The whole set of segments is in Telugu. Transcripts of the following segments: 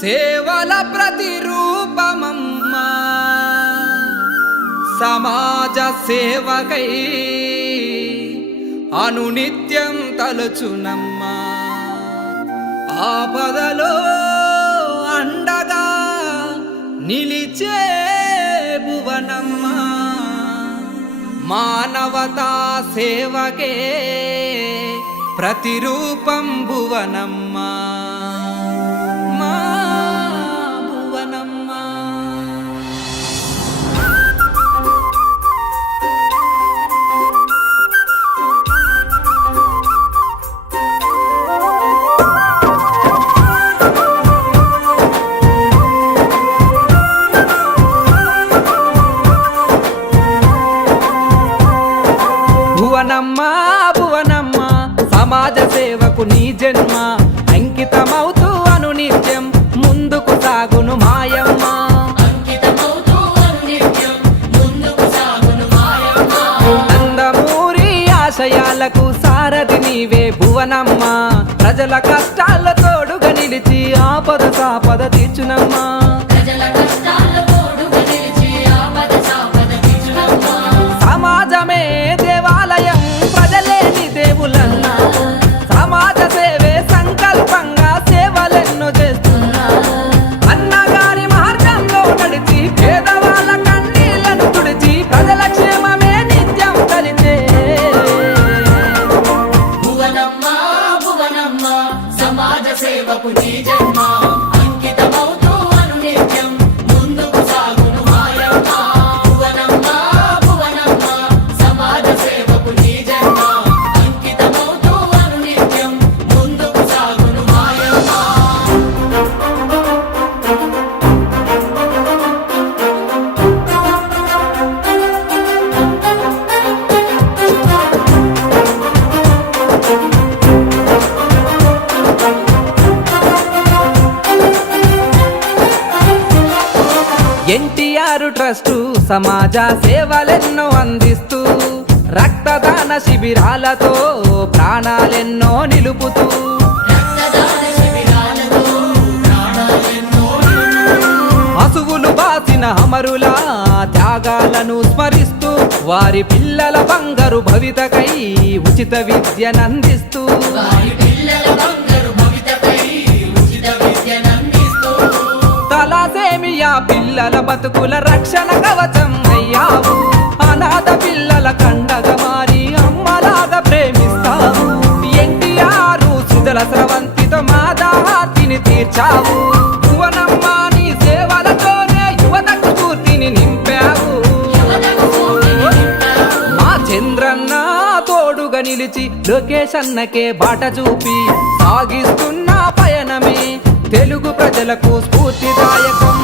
సేవల ప్రతిరూపమమ్మా సమాజ సేవకై అనునిత్యం తలుచునమ్మా ఆపదలో అండగా నిలిచే భువనమ్మా మానవతా సేవకే ప్రతిరూపం భువనమ్మా మా భువనమ్మా. భువనమ్మా భువనమ్మా సమాజ సేవకు నీ జన్మ అంకితమవుతూ అనునిత్యం ముందుకు సాగును మాయమ్మ. నందమూరి ఆశయాలకు సారథి నీవే భువనమ్మ ప్రజల కష్టాల తోడుగా నిలిచి ఆపద సాపద తీర్చునమ్మా. సమాజమే దేవాలయం ప్రజలే నీ దేవులన్నా సమాజ సేవే సంకల్పంగా సేవలెన్నో చేస్తున్నావు. అన్నగారి మార్గంలో నడిచి పేదవాళ్ళ కన్నీళ్లను తుడిచి ప్రజల క్షేమమే నిత్యం తలిచే భువనమ్మా భువనమ్మా సమాజ సేవకు నీ జన్మ అంకితమవుతూ అనునిత్యం ముందుకు సాగును మాయమ్మ. భువనమ్మా భువనమ్మా సమాజ సేవకు నీ జన్మ అంకితమవుతూ అనునిత్యం ముందుకు సాగును మాయమ్మ. ఎన్టీఆర్ ట్రస్టు సమాజ సేవలెన్నో అందిస్తూ రక్తదాన శిబిరాలతో ప్రాణాలెన్నో నిలుపుతూ రక్తదాన శిబిరాలతో ప్రాణాలెన్నో అసువులు బాసిన అమరుల త్యాగాలను స్మరిస్తూ వారి పిల్లల బంగారు భవితకై ఉచిత విద్యనందిస్తూ వారి పిల్లల బంగారు భవితకై ఉచిత విద్యనందిస్తూ తలసేమియా పిల్లల బతుకుల రక్షణ కవచం అయ్యావు. అనాథ పిల్లల కండగా మారి అమ్మలాగా ప్రేమిస్తావు. ఎన్టీఆర్ సుజల స్రవంతితో మా దాహార్తిని తీర్చావు. భువనమ్మా నీ సేవలతోనే యువతకు స్ఫూర్తిని నింపావు. మా చంద్రన్న తోడుగా నిలిచి లోకేష్ అన్నకే బాట చూపి సాగిస్తున్న పయనమే తెలుగు ప్రజలకు స్ఫూర్తిదాయకం.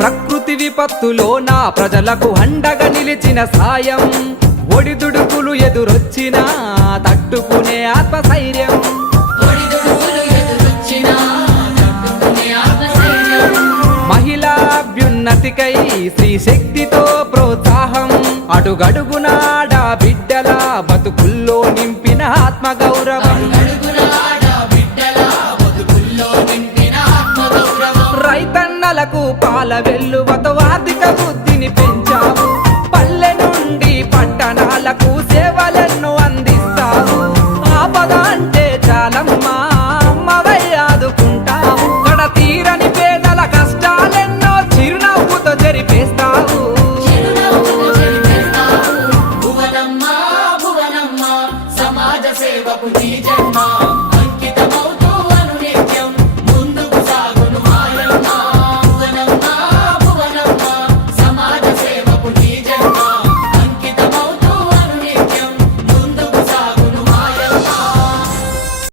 ప్రకృతి విపత్తులో నా ప్రజలకు అండగా నిలిచిన సాయం ఒడిదుడుకులు ఎదురొచ్చినా తట్టుకునే ఆత్మస్థైర్యం. ఒడిదుడుకులు ఎదురొచ్చినా తట్టుకునే ఆత్మస్థైర్యం. మహిళా అభ్యున్నతికై స్త్రీ శక్తితో ప్రోత్సాహం అడుగడుగునాడ బిడ్డల బతుకుల్లో నింపిన ఆత్మగౌరవం. అడుగడుగున ఆడబిడ్డల బతుకుల్లో నింపిన ఆత్మగౌరవం. రైతన్నలకు పాల వెల్లువతో ఆర్థిక వృద్ధిని పెంచావు. పల్లె నుండి పట్టణాలకు సేవలెన్నో అందిస్తావు. ఆపద అంటే చాలమ్మా అమ్మవై ఆదుకుంటావు. కడ తీరని పేదల కష్టాలెన్నో చిరునవ్వుతో జరిపేస్తావు.